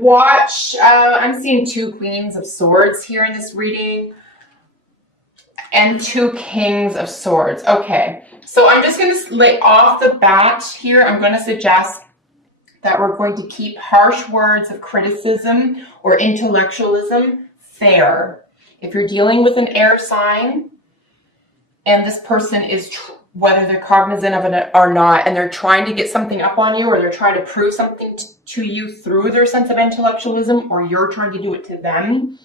watch, I'm seeing 2 Queens of Swords here in this reading and 2 Kings of Swords. Okay, so I'm just going to lay off the bat here. I'm going to suggest that we're going to keep harsh words of criticism or intellectualism fair. If you're dealing with an air sign and this person is, whether they're cognizant of it or not, and they're trying to get something up on you or they're trying to prove something to you through their sense of intellectualism, or you're trying to do it to them,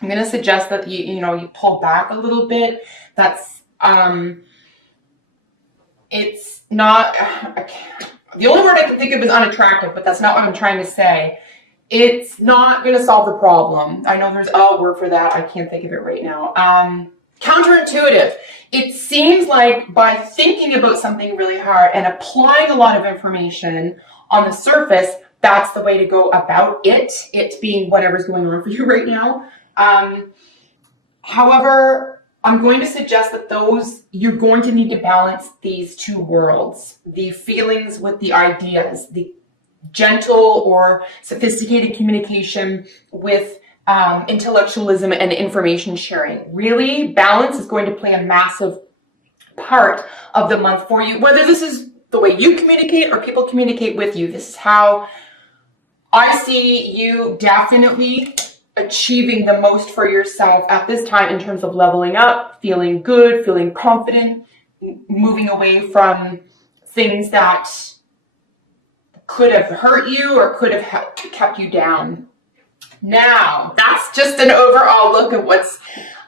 I'm going to suggest that you pull back a little bit. That's, it's not, the only word I can think of is unattractive, but that's not what I'm trying to say. It's not going to solve the problem. I know there's a word for that. I can't think of it right now. Counterintuitive. It seems like by thinking about something really hard and applying a lot of information on the surface, that's the way to go about it being whatever's going on for you right now. However, I'm going to suggest that you're going to need to balance these 2 worlds, the feelings with the ideas, the gentle or sophisticated communication with intellectualism and information sharing. Really, balance is going to play a massive part of the month for you, whether this is the way you communicate or people communicate with you. This is how I see you definitely achieving the most for yourself at this time in terms of leveling up, feeling good, feeling confident, moving away from things that could have hurt you or could have kept you down. Now, that's just an overall look at what's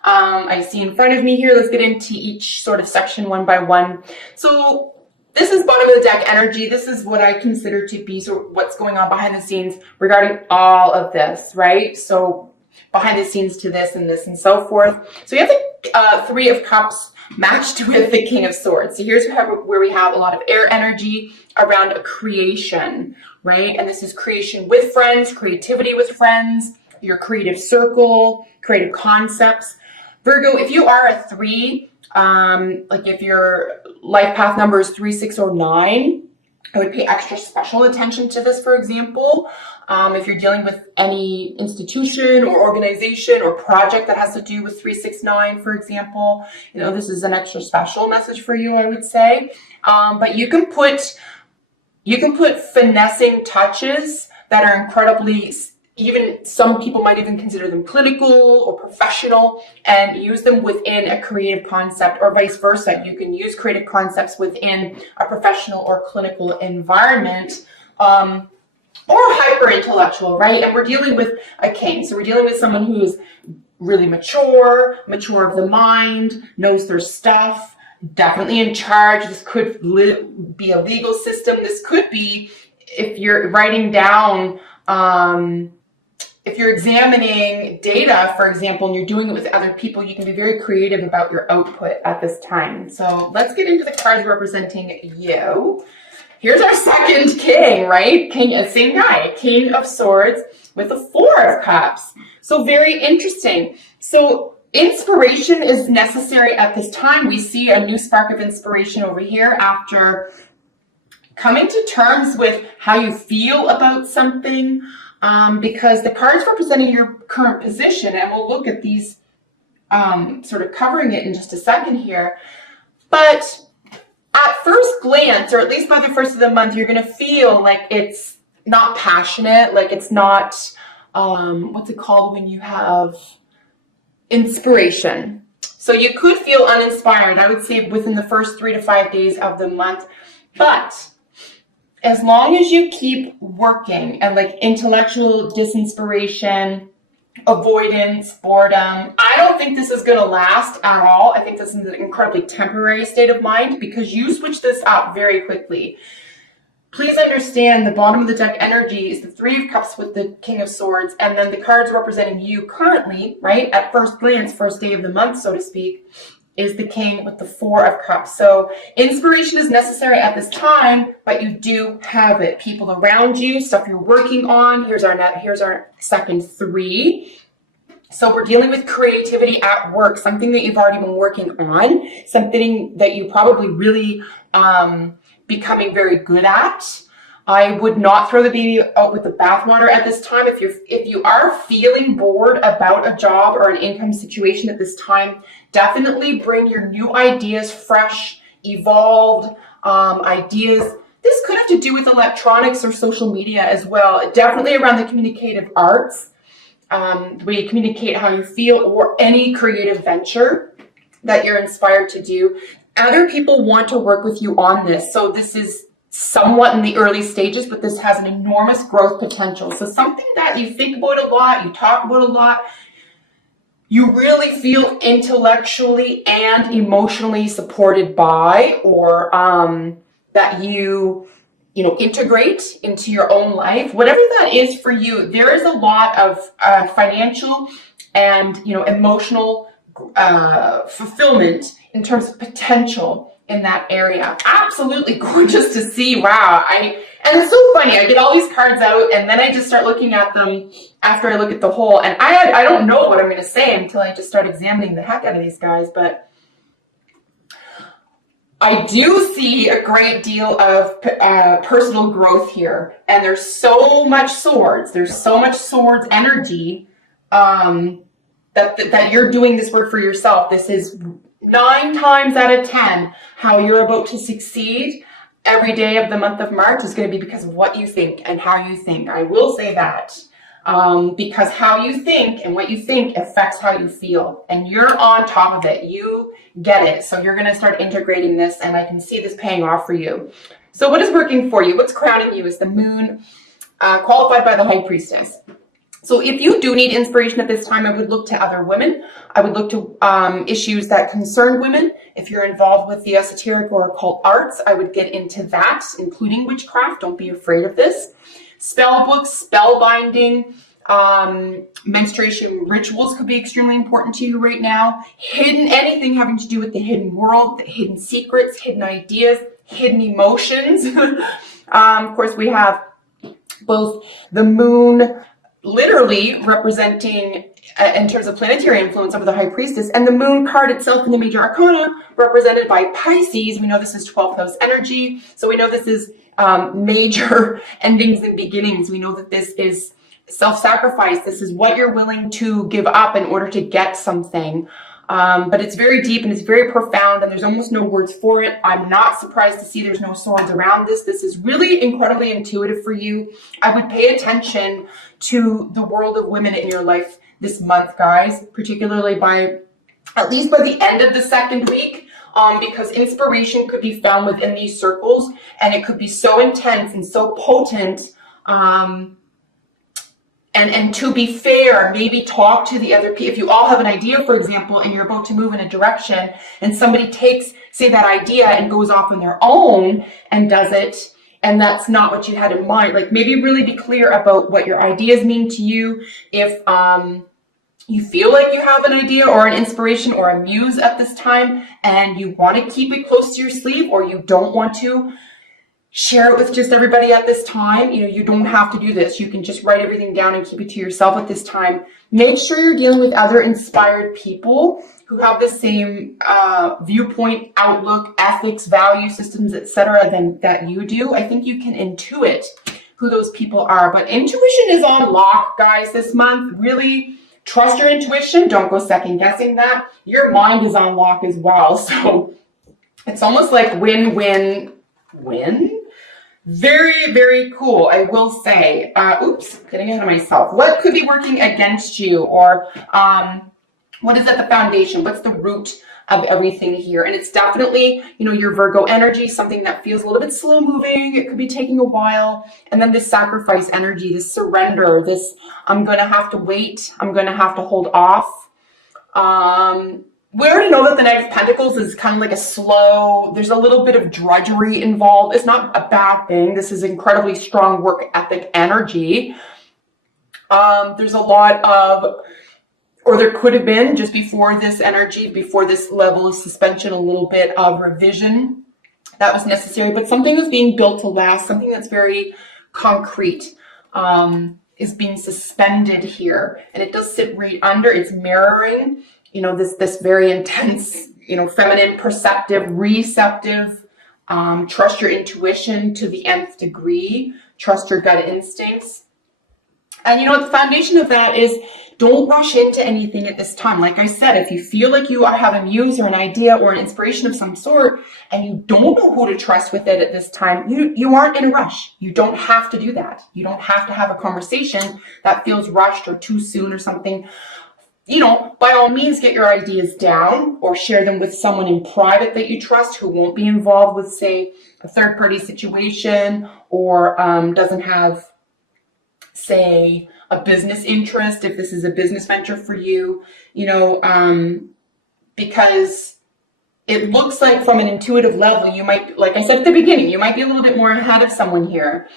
I see in front of me here. Let's get into each sort of section one by one. So this is bottom of the deck energy. This is what I consider to be sort of what's going on behind the scenes regarding all of this, right? So behind the scenes to this and so forth. So we have the 3 of Cups matched with the King of Swords. So here's where we have a lot of air energy around a creation, right? And this is creation with friends, creativity with friends, your creative circle, creative concepts. Virgo, if you are a 3, like if your life path number is 3609, I would pay extra special attention to this, for example. If you're dealing with any institution or organization or project that has to do with 369, for example, this is an extra special message for you, I would say. But you can put finessing touches that are incredibly, even some people might even consider them clinical or professional, and use them within a creative concept, or vice versa. You can use creative concepts within a professional or clinical environment, or hyper intellectual, right? And we're dealing with a king, so we're dealing with someone who's really mature of the mind, knows their stuff, definitely in charge. This could be a legal system. This could be, if you're writing down, if you're examining data, for example, and you're doing it with other people, you can be very creative about your output at this time. So let's get into the cards representing you. Here's our second king, right? Same guy, King of Swords with the 4 of Cups. So very interesting. So inspiration is necessary at this time. We see a new spark of inspiration over here after coming to terms with how you feel about something, because the cards representing your current position, and we'll look at these sort of covering it in just a second here, but at first glance, or at least by the first of the month, you're going to feel like it's not passionate, like it's not, what's it called when you have inspiration. So you could feel uninspired, I would say, within the first 3 to 5 days of the month. But as long as you keep working at like intellectual disinspiration, avoidance, boredom, I don't think this is going to last at all. I think this is an incredibly temporary state of mind, because you switch this up very quickly. Please understand the bottom of the deck energy is the 3 of Cups with the King of Swords, and then the cards representing you currently, right, at first glance, first day of the month, so to speak, is the King with the 4 of Cups. So inspiration is necessary at this time, but you do have it. People around you, stuff you're working on. Here's our second 3. So we're dealing with creativity at work, something that you've already been working on, something that you probably really becoming very good at. I would not throw the baby out with the bathwater at this time. If you are feeling bored about a job or an income situation at this time, definitely bring your new ideas, fresh, evolved ideas. This could have to do with electronics or social media as well. Definitely around the communicative arts, the way you communicate how you feel, or any creative venture that you're inspired to do. Other people want to work with you on this. So this is somewhat in the early stages, but this has an enormous growth potential. So something that you think about a lot, you talk about a lot, you really feel intellectually and emotionally supported by, or that you integrate into your own life, whatever that is for you. There is a lot of financial and emotional fulfillment in terms of potential in that area. Absolutely gorgeous to see. Wow. And it's so funny. I get all these cards out and then I just start looking at them after I look at the whole, and I don't know what I'm going to say until I just start examining the heck out of these guys. But I do see a great deal of personal growth here, and there's so much swords. There's so much swords energy that you're doing this work for yourself. This is 9 times out of 10 how you're about to succeed every day of the month of March is going to be because of what you think and how you think. I will say that. Because how you think and what you think affects how you feel, and you're on top of it. You get it. So you're going to start integrating this, and I can see this paying off for you. So what is working for you? What's crowning you is the moon, qualified by the high priestess. So if you do need inspiration at this time, I would look to other women. I would look to issues that concern women. If you're involved with the esoteric or occult arts, I would get into that, including witchcraft. Don't be afraid of this. Spell books, spell binding, menstruation rituals could be extremely important to you right now. Anything having to do with the hidden world, the hidden secrets, hidden ideas, hidden emotions. Of course, we have both the moon literally representing, in terms of planetary influence, over the high priestess, and the moon card itself in the major arcana represented by Pisces. We know this is 12th house energy. So we know this is major endings and beginnings. We know that this is self-sacrifice. This is what you're willing to give up in order to get something. But it's very deep and it's very profound, and there's almost no words for it. I'm not surprised to see there's no swords around this. This is really incredibly intuitive for you. I would pay attention to the world of women in your life this month, guys, particularly at least by the end of the second week. Because inspiration could be found within these circles, and it could be so intense and so potent. And to be fair, maybe talk to the other people. If you all have an idea, for example, and you're about to move in a direction, and somebody takes, say, that idea and goes off on their own and does it, and that's not what you had in mind. Like, maybe really be clear about what your ideas mean to you. If you feel like you have an idea or an inspiration or a muse at this time, and you want to keep it close to your sleeve, or you don't want to share it with just everybody at this time, you don't have to do this. You can just write everything down and keep it to yourself at this time. Make sure you're dealing with other inspired people who have the same viewpoint, outlook, ethics, value systems, etc. than that you do. I think you can intuit who those people are. But intuition is on lock, guys, this month. Really trust your intuition. Don't go second guessing that. Your mind is on lock as well. So it's almost like win-win-win. Very, very cool, I will say. Oops, getting ahead of myself. What could be working against you? Or what is at the foundation? What's the root of everything here? And it's definitely, your Virgo energy, something that feels a little bit slow moving. It could be taking a while. And then this sacrifice energy, this surrender, this I'm going to have to wait. I'm going to have to hold off. We already know that the Knight of Pentacles is kind of like there's a little bit of drudgery involved. It's not a bad thing. This is incredibly strong work ethic energy. There's a lot of, or there could have been just before this energy, before this level of suspension, a little bit of revision that was necessary, but something is being built to last, something that's very concrete is being suspended here. And it does sit right under, it's mirroring this very intense, feminine, perceptive, receptive Trust your intuition to the nth degree. Trust your gut instincts. And the foundation of that is don't rush into anything at this time. Like I said, if you feel like you have a muse or an idea or an inspiration of some sort and you don't know who to trust with it at this time, you aren't in a rush. You don't have to do that. You don't have to have a conversation that feels rushed or too soon or something. By all means, get your ideas down or share them with someone in private that you trust who won't be involved with, say, a third-party situation or doesn't have, say, a business interest, if this is a business venture for you, because it looks like from an intuitive level, you might, like I said at the beginning, you might be a little bit more ahead of someone here.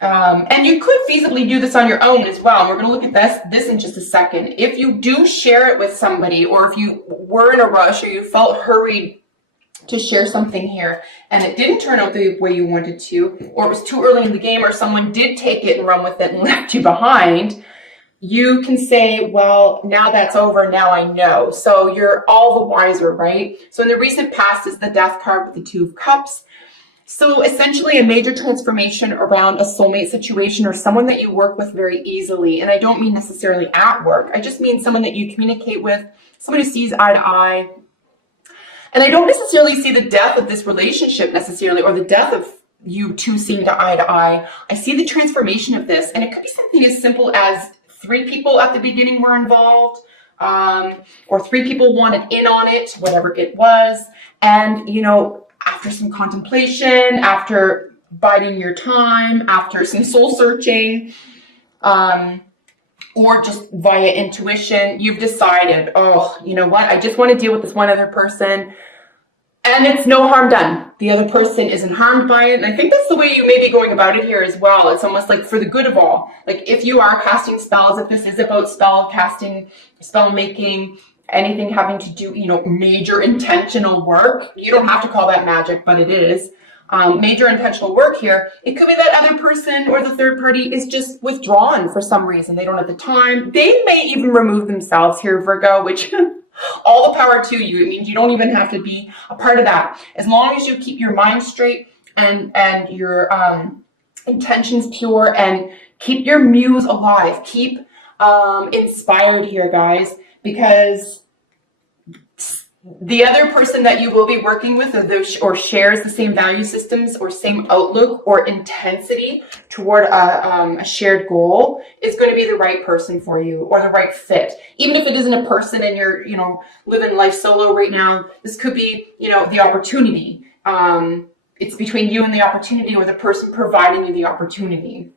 And you could feasibly do this on your own as well. And we're going to look at this in just a second. If you do share it with somebody, or if you were in a rush or you felt hurried to share something here and it didn't turn out the way you wanted to, or it was too early in the game, or someone did take it and run with it and left you behind, you can say, well, now that's over, now I know. So you're all the wiser, right? So in the recent past is the Death card with the Two of Cups. So essentially a major transformation around a soulmate situation or someone that you work with very easily. And I don't mean necessarily at work. I just mean someone that you communicate with, someone who sees eye to eye. And I don't necessarily see the death of this relationship necessarily, or the death of you two seeing to eye. I see the transformation of this. And it could be something as simple as 3 people at the beginning were involved, or 3 people wanted in on it, whatever it was. And, after some contemplation, after biding your time, after some soul searching, or just via intuition, you've decided, oh, you know what? I just want to deal with this one other person. And it's no harm done. The other person isn't harmed by it. And I think that's the way you may be going about it here as well. It's almost like for the good of all. Like if you are casting spells, if this is about spell casting, spell making, anything having to do, major intentional work, you don't have to call that magic, but it is. Major intentional work here. It could be that other person or the third party is just withdrawn for some reason. They don't have the time. They may even remove themselves here, Virgo, which all the power to you. It means you don't even have to be a part of that. As long as you keep your mind straight and your intentions pure and keep your muse alive. Keep inspired here, guys, because the other person that you will be working with or shares the same value systems or same outlook or intensity toward a shared goal is going to be the right person for you or the right fit. Even if it isn't a person and you're, living life solo right now, this could be, the opportunity. It's between you and the opportunity or the person providing you the opportunity,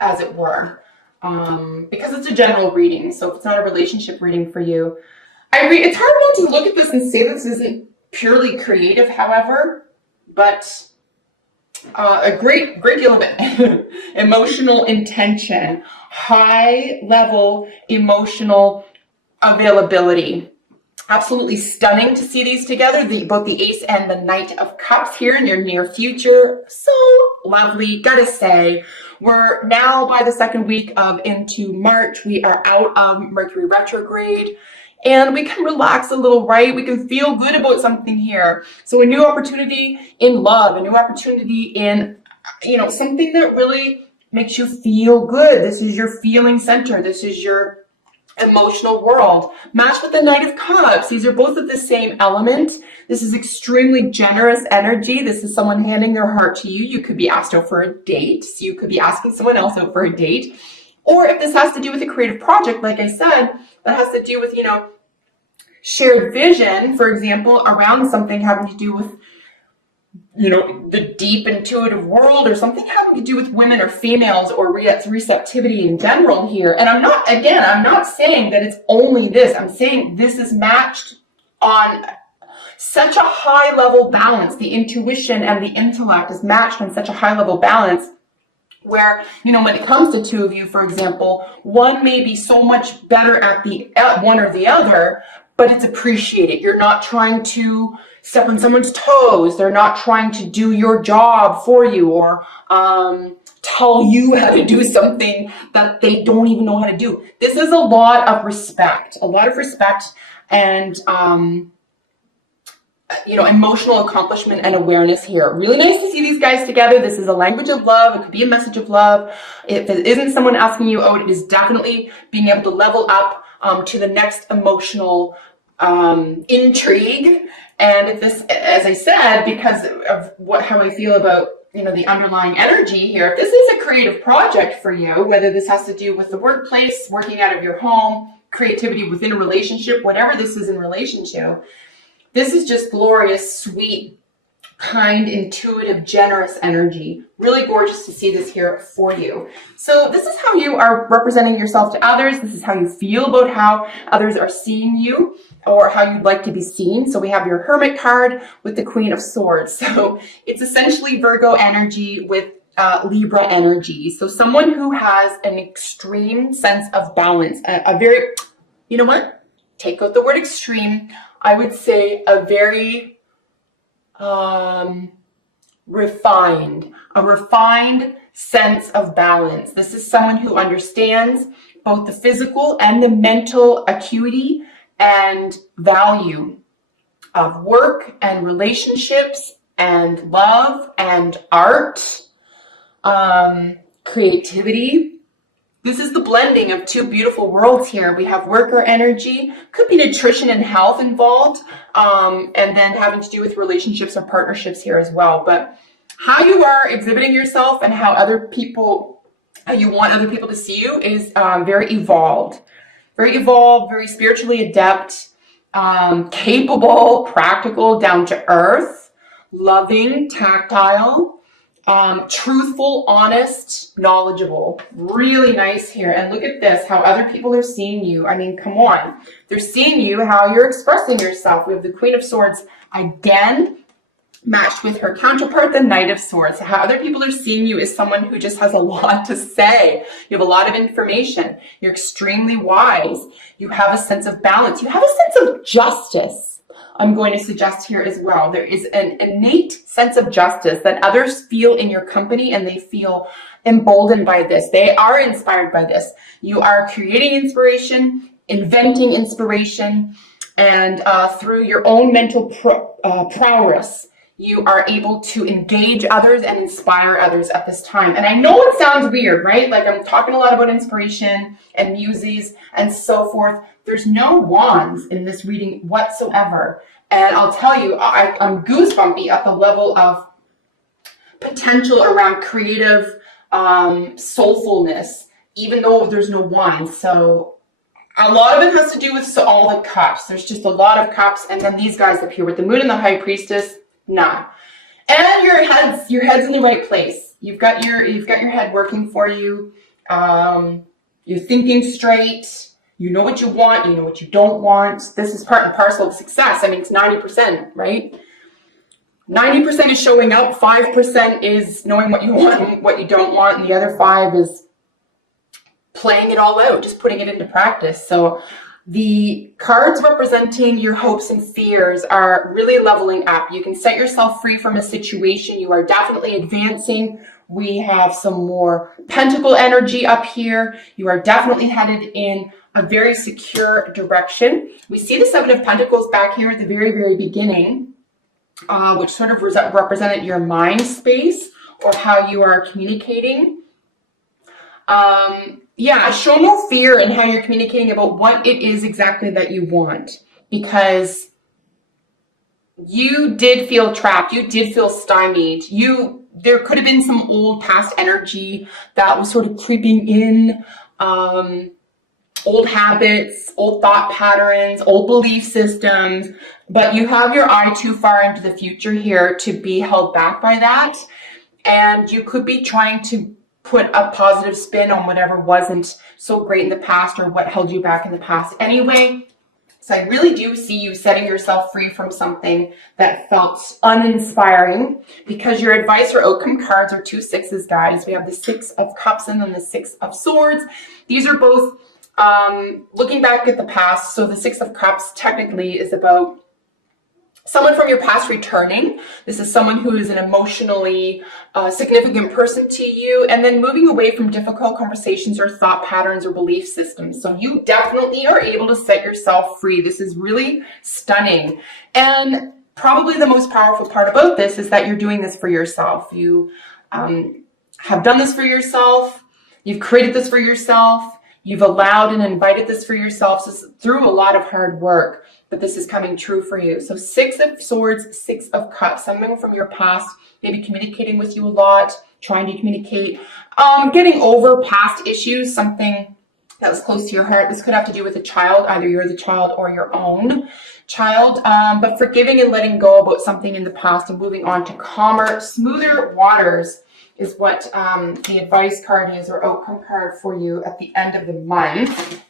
as it were. Because it's a general reading. So if it's not a relationship reading for you, it's hard not to look at this and say this isn't purely creative, however, but a great deal of it. Emotional intention, high level emotional availability. Absolutely stunning to see these together, both the Ace and the Knight of Cups here in your near future. So lovely, gotta say. We're now by the second week into March. We are out of Mercury retrograde. And we can relax a little, right? We can feel good about something here. So a new opportunity in love, a new opportunity in, something that really makes you feel good. This is your feeling center. This is your emotional world. Matched with the Knight of Cups. These are both of the same element. This is extremely generous energy. This is someone handing their heart to you. You could be asked out for a date. So you could be asking someone else out for a date. Or if this has to do with a creative project, like I said, that has to do with, shared vision, for example, around something having to do with, the deep intuitive world or something having to do with women or females or receptivity in general here. And I'm not saying that it's only this. I'm saying this is matched on such a high level balance. The intuition and the intellect is matched on such a high level balance where, when it comes to two of you, for example, one may be so much better at one or the other, but it's appreciated. You're not trying to step on someone's toes. They're not trying to do your job for you or tell you how to do something that they don't even know how to do. This is a lot of respect and emotional accomplishment and awareness here. Really nice to see these guys together. This is a language of love. It could be a message of love. If it isn't someone asking you out, it is definitely being able to level up to the next emotional intrigue. And if this, as I said, because of how I feel about the underlying energy here, if this is a creative project for you, whether this has to do with the workplace, working out of your home, creativity within a relationship, whatever this is in relation to, this is just glorious, sweet, kind, intuitive, generous energy. Really gorgeous to see this here for you. So this is how you are representing yourself to others. This is how you feel about how others are seeing you, or how you'd like to be seen. So we have your Hermit card with the Queen of Swords. So it's essentially Virgo energy with Libra energy. So someone who has an extreme sense of balance, a very, take out the word extreme. I would say a very refined sense of balance. This is someone who understands both the physical and the mental acuity and value of work and relationships and love and art, creativity. This is the blending of two beautiful worlds here. We have worker energy, could be nutrition and health involved, and then having to do with relationships and partnerships here as well. But how you are exhibiting yourself and how you want other people to see you is very evolved, very spiritually adept, capable, practical, down to earth, loving, tactile, truthful, honest, knowledgeable. Really nice here. And look at this, how other people are seeing you. I mean, come on. They're seeing you, how you're expressing yourself. We have the Queen of Swords again, matched with her counterpart, the Knight of Swords. How other people are seeing you is someone who just has a lot to say. You have a lot of information. You're extremely wise. You have a sense of balance. You have a sense of justice. I'm going to suggest here as well. There is an innate sense of justice that others feel in your company, and they feel emboldened by this. They are inspired by this. You are creating inspiration, inventing inspiration, and through your own mental prowess, you are able to engage others and inspire others at this time. And I know it sounds weird, right? Like I'm talking a lot about inspiration and muses and so forth. There's no wands in this reading whatsoever. And I'll tell you, I'm goosebumpy at the level of potential around creative soulfulness, even though there's no wands. So a lot of it has to do with all the cups. There's just a lot of cups. And then these guys up here with the Moon and the High Priestess. Nah. And your head's in the right place. You've got your head working for you. You're thinking straight. You know what you want. You know what you don't want. This is part and parcel of success. I mean, it's 90%, right? 90% is showing up. 5% is knowing what you want and what you don't want. And the other 5 is playing it all out, just putting it into practice. So the cards representing your hopes and fears are really leveling up. You can set yourself free from a situation. You are definitely advancing. We have some more pentacle energy up here. You are definitely headed in a very secure direction. We see the 7 of Pentacles back here at the very, very beginning, which sort of represented your mind space or how you are communicating. Yeah, show no fear in how you're communicating about what it is exactly that you want, because you did feel trapped. You did feel stymied. There could have been some old past energy that was sort of creeping in, old habits, old thought patterns, old belief systems, but you have your eye too far into the future here to be held back by that. And you could be trying to put a positive spin on whatever wasn't so great in the past or what held you back in the past anyway. So I really do see you setting yourself free from something that felt uninspiring, because your advice or outcome cards are 2 6s, guys. We have the 6 of Cups and then the 6 of Swords. These are both looking back at the past. So the 6 of Cups technically is about someone from your past returning. This is someone who is an emotionally significant person to you, and then moving away from difficult conversations or thought patterns or belief systems. So you definitely are able to set yourself free. This is really stunning. And probably the most powerful part about this is that you're doing this for yourself. You have done this for yourself. You've created this for yourself. You've allowed and invited this for yourself. So through a lot of hard work, that this is coming true for you. So 6 of Swords, 6 of Cups, someone from your past, maybe communicating with you a lot, trying to communicate, getting over past issues, something that was close to your heart. This could have to do with a child, either you're the child or your own child, but forgiving and letting go about something in the past and moving on to calmer, smoother waters is what the advice card is, or outcome card for you at the end of the month.